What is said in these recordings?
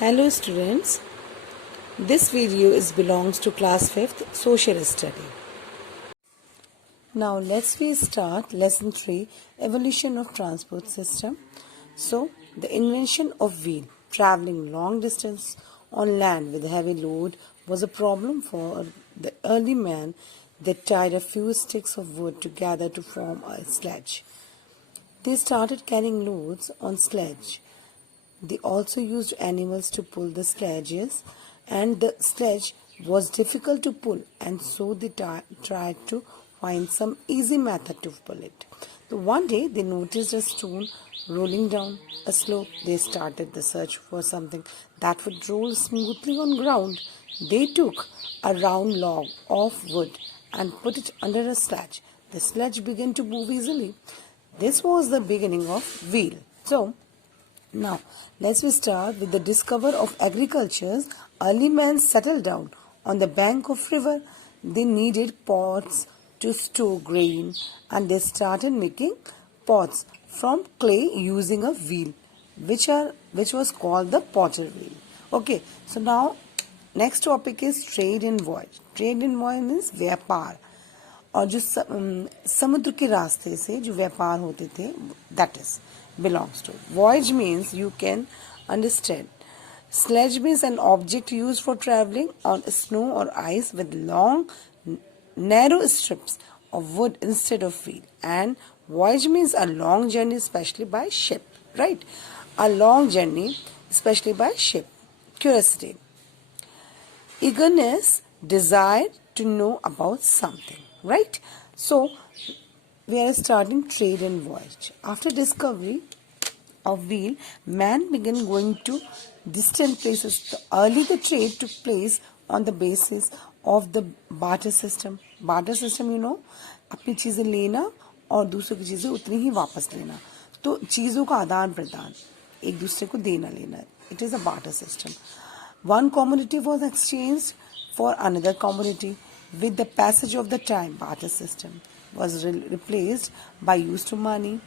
Hello students, this video belongs to class 5th social study. Now let's start lesson 3 evolution of transport system. So the invention of wheel, traveling long distance on land with heavy load was a problem for the early man. They tied a few sticks of wood together to form a sledge. They started carrying loads on sledge. They also used animals to pull the sledges, and the sledge was difficult to pull, and so they tried to find some easy method to pull it. So one day they noticed a stone rolling down a slope. They started the search for something that would roll smoothly on ground. They took a round log of wood and put it under a sledge. The sledge began to move easily. This was the beginning of wheel. So now, let's start with the discovery of agriculture. Early men settled down on the bank of river. They needed pots to store grain, and they started making pots from clay using a wheel, which was called the potter wheel. Okay, so now next topic is trade and voyage. Trade and voyage means व्यापार, और जो समुद्र के रास्ते से जो व्यापार होते थे, that is belongs to. Voyage means you can understand. Sledge means an object used for traveling on snow or ice with long, narrow strips of wood instead of wheel. And voyage means a long journey, especially by ship. Right? A long journey, especially by ship. Curiosity. Eagerness, desire to know about something. Right? So, we are starting trade and voyage. After discovery of wheel, man began going to distant places. Early the trade took place on the basis of the barter system. Barter system, you know, अपनी चीजें लेना और दूसरों की चीजें उतनी ही वापस लेना. तो चीजों का आदान प्रदान, एक दूसरे को देना लेना. It is a barter system. One commodity was exchanged for another commodity. With the passage of the time, barter system was replaced by use of money.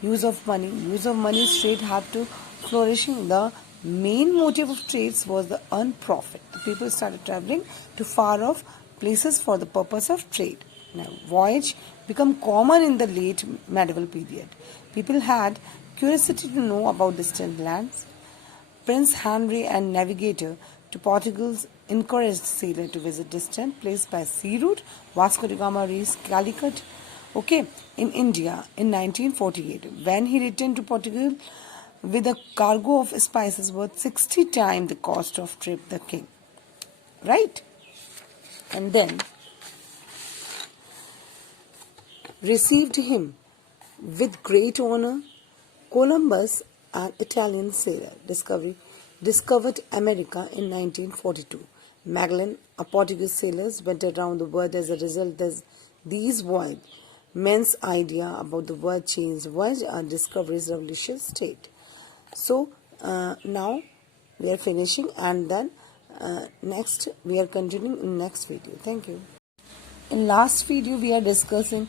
Use of money, trade had to flourishing. The main motive of trades was the earn profit. The people started traveling to far off places for the purpose of trade. Now, voyage became common in the late medieval period. People had curiosity to know about distant lands. Prince Henry and navigator to Portugal encouraged sailors to visit distant places by sea route. Vasco da Gama reached Calicut, in India in 1948. When he returned to Portugal with a cargo of spices worth 60 times the cost of trip the king. Right? And then received him with great honor. Columbus, an Italian sailor, discovered America in 1942. Magellan, a Portuguese sailor, went around the world. As a result, these voyage men's idea about the world changed. Voyage and discoveries revolution state. So now we are finishing, and then next we are continuing in next video. Thank you. In last video we are discussing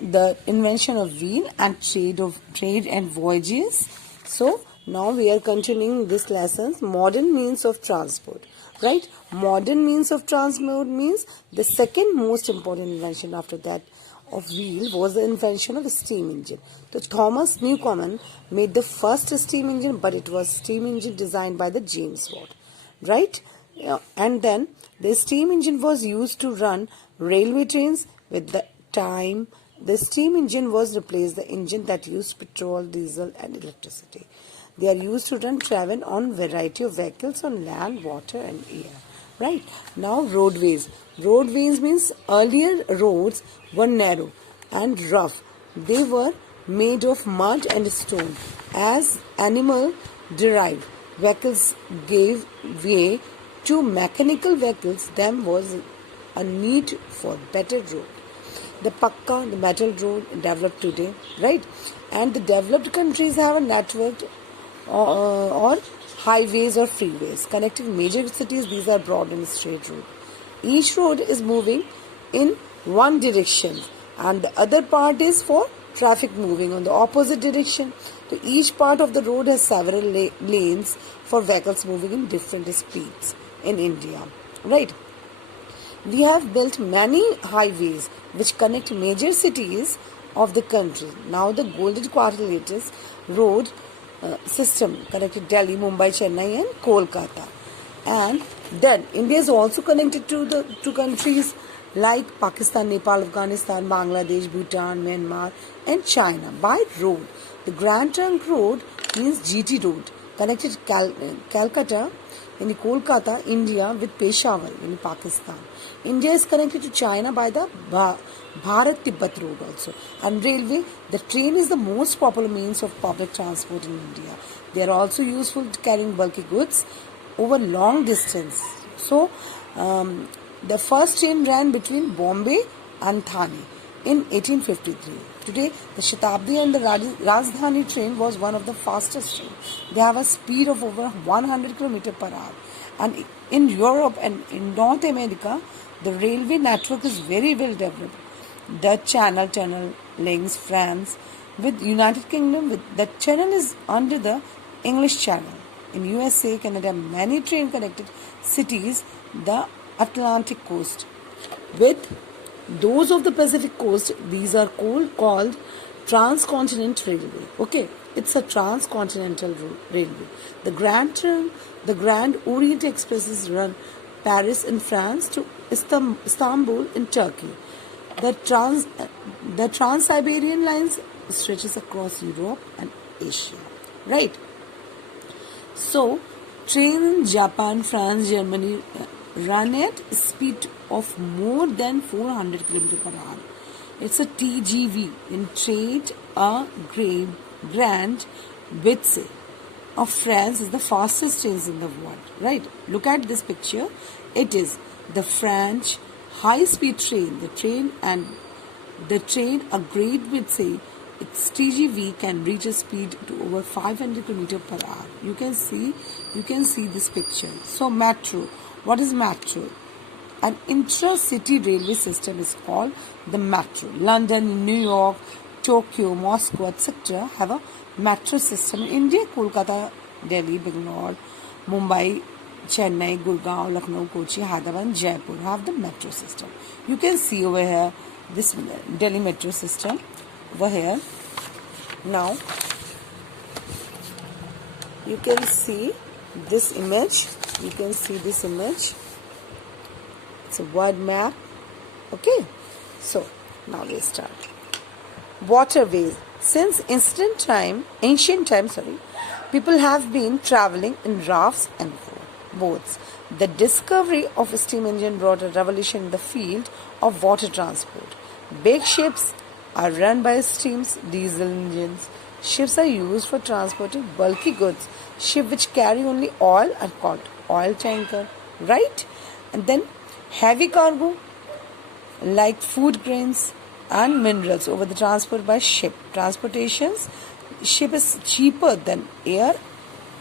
the invention of wheel and trade and voyages. So now we are continuing this lessons. Modern means of transport. Right? Modern means of transport means the second most important invention after that of wheel was the invention of a steam engine. So Thomas Newcomen made the first steam engine, but it was steam engine designed by the James Watt. Right? And then the steam engine was used to run railway trains. With the time, the steam engine was replaced the engine that used petrol, diesel and electricity. They are used to run travel on variety of vehicles on land, water and air. Right? Now roadways. Roadways means earlier roads were narrow and rough. They were made of mud and stone. As animal derived vehicles gave way to mechanical vehicles, there was a need for better road. The pakka, the metal road developed today, right? And the developed countries have a network or highways or freeways connecting major cities. These are broad and straight roads. Each road is moving in one direction, and the other part is for traffic moving on the opposite direction. So each part of the road has several lanes for vehicles moving in different speeds in India. Right? We have built many highways which connect major cities of the country. Now the Golden Quadrilateral road system connected Delhi, Mumbai, Chennai and Kolkata. And then India is also connected to the two countries like Pakistan, Nepal, Afghanistan, Bangladesh, Bhutan, Myanmar and China by road. The Grand Trunk Road means GT Road connected Calcutta in Kolkata, India with Peshawar in Pakistan. India is connected to China by the Bharat-Tibet Road also. And railway, the train is the most popular means of public transport in India. They are also useful to carrying bulky goods over long distance. So, the first train ran between Bombay and Thane in 1853. Today, the Shatabdi and the Rajdhani train was one of the fastest trains. They have a speed of over 100 km per hour. And in Europe and in North America, the railway network is very well developed. Dutch Channel tunnel links France with United Kingdom. The channel is under the English Channel. In USA, Canada, many train connected cities, the Atlantic coast with those of the Pacific coast. These are called Transcontinental Railway. Okay, it's a transcontinental railway. The Grand Orient Expresses run Paris in France to Istanbul in Turkey. The Trans-Siberian lines stretches across Europe and Asia. Right. So, trains in Japan, France, Germany run at speed of more than 400 km per hour. It's a TGV. In trade, a Grand Vitesse of France is the fastest trains in the world. Right? Look at this picture. It is the French high-speed train. The train, a Great Vitesse, its TGV can reach a speed to over 500 km per hour. You can see this picture. So metro. What is metro? An intra-city railway system is called the metro. London, New York, Tokyo, Moscow, etc. have a metro system. In India, Kolkata, Delhi, Bangalore, Mumbai, Chennai, Gurgaon, Lucknow, Kochi, Hyderabad and Jaipur have the metro system. You can see over here this Delhi metro system over here. Now you can see this image. It's a word map. Okay, so now let's start. Waterways. Since ancient times, people have been traveling in rafts and boats. The discovery of a steam engine brought a revolution in the field of water transport. Big ships are run by steams, diesel engines. Ships are used for transporting bulky goods. Ships which carry only oil are called oil tanker, right? And then heavy cargo like food grains and minerals over the transport by ship. Ship is cheaper than air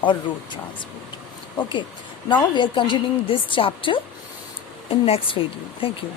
or road transport. Okay, now we are continuing this chapter in next video. Thank you.